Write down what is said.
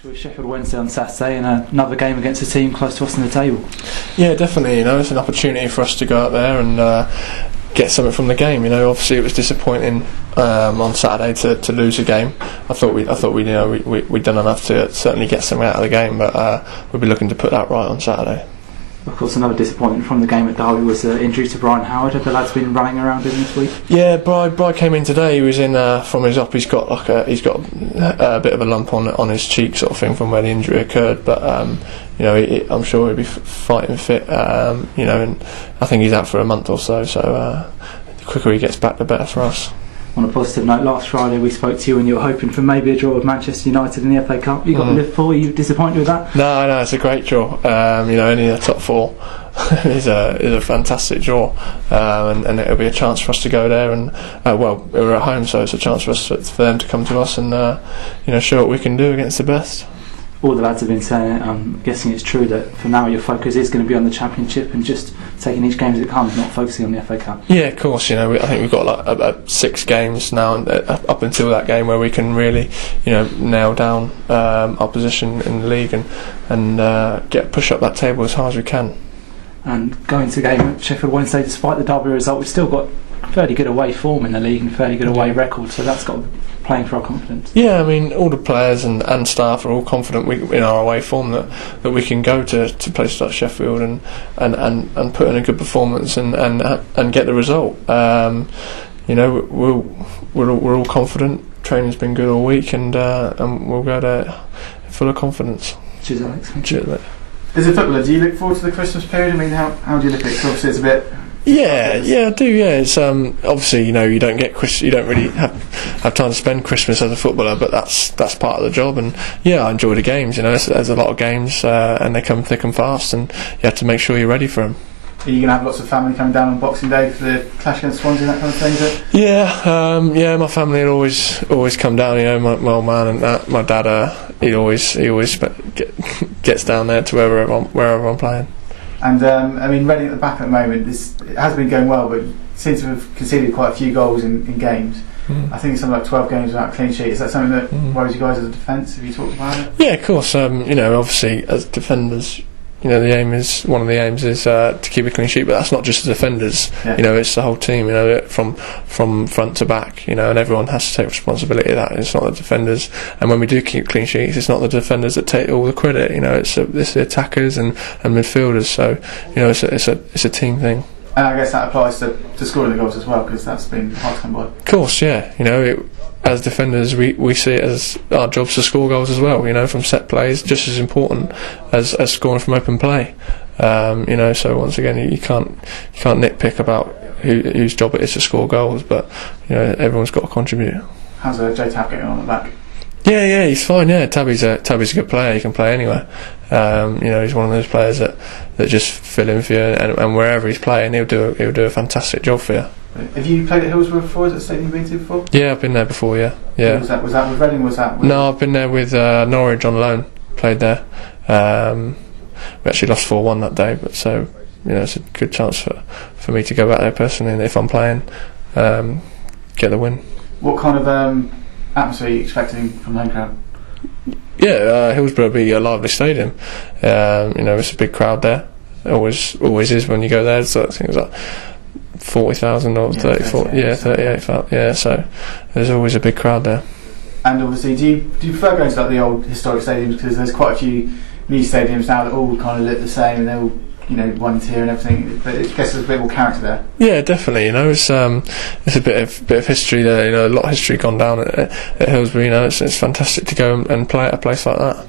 match with Sheffield Wednesday on Saturday and another game against a team close to us in the table. Yeah, definitely. It's an opportunity for us to go out there and get something from the game. Obviously it was disappointing on Saturday to lose a game. I thought we'd done enough to certainly get something out of the game, but we'll be looking to put that right on Saturday. Of course, another disappointment from the game at Derby was the injury to Brian Howard. Have the lads been running around in this week? Yeah, Bri came in today. He was in from his up. He's got a bit of a lump on his cheek, sort of thing, from where the injury occurred. But I'm sure he'll be fighting fit. And I think he's out for a month or so. So the quicker he gets back, the better for us. On a positive note, last Friday we spoke to you and you were hoping for maybe a draw with Manchester United in the FA Cup. You got Liverpool. Are you disappointed with that? No, it's a great draw. Only the top four is a fantastic draw, and it'll be a chance for us to go there. And we're at home, so it's a chance for them to come to us and show what we can do against the best. All the lads have been saying it. I'm guessing it's true that for now your focus is going to be on the Championship and just taking each game as it comes, not focusing on the FA Cup. Yeah, of course. I think we've got about 6 games now, up until that game, where we can really, nail down our position in the league and push up that table as hard as we can. And going to the game at Sheffield Wednesday, despite the Derby result, we've still got fairly good away form in the league and fairly good away record, so that's got playing for our confidence. Yeah, all the players and staff are all confident in our away form that we can go to places like Sheffield and put in a good performance and get the result. We're all confident. Training's been good all week, and we'll go there full of confidence. Cheers, Alex. Cheers, mate. As a footballer, do you look forward to the Christmas period? How do you look at it? 'Cause obviously it's a bit... Yeah, I do. Yeah, it's obviously you don't really have time to spend Christmas as a footballer, but that's part of the job. And yeah, I enjoy the games. There's a lot of games, and they come thick and fast, and you have to make sure you're ready for them. Are you going to have lots of family coming down on Boxing Day for the clash against Swansea and that kind of thing? Yeah, my family will always come down. My old man and that. My dad, he always gets down there to wherever I'm playing. And Reading at the back at the moment, it has been going well, but you seem to have conceded quite a few goals in games. I think it's something like 12 games without a clean sheet. Is that something that worries you guys as a defence? Have you talked about it? Yeah, of course. Obviously as defenders, one of the aims is to keep a clean sheet, but that's not just the defenders. Yeah. It's the whole team. From front to back. And everyone has to take responsibility of that. It's not the defenders. And when we do keep clean sheets, it's not the defenders that take all the credit. It's the attackers and midfielders. So it's a team thing. And I guess that applies to scoring the goals as well, because that's been hard to come by. Of course, yeah. As defenders, we see it as our jobs to score goals as well. From set plays, just as important as scoring from open play. So once again, you can't nitpick about whose job it is to score goals, but everyone's got to contribute. How's Jay Tabb getting on the back? Yeah, he's fine. Yeah, Tabby's a good player. He can play anywhere. He's one of those players that just fill in for you, and wherever he's playing, he'll do a fantastic job for you. Have you played at Hillsborough before? Is that a stadium you've been to before? Yeah, I've been there before. Yeah. Was that with Reading? No, I've been there with Norwich on loan. Played there. We actually lost 4-1 that day, but so it's a good chance for me to go back there personally, and if I'm playing, get the win. What kind of atmosphere are you expecting from the home crowd? Yeah, Hillsborough will be a lively stadium. It's a big crowd there. Always is when you go there. So I think it was like 40,000 or 38,000. Yeah, so there's always a big crowd there. And obviously, do you prefer going to the old historic stadiums, because there's quite a few new stadiums now that all kind of look the same and they're all one tier and everything, but I guess there's a bit more character there. Yeah, definitely. It's a bit of history there. A lot of history gone down at Hillsborough. It's fantastic to go and play at a place like that.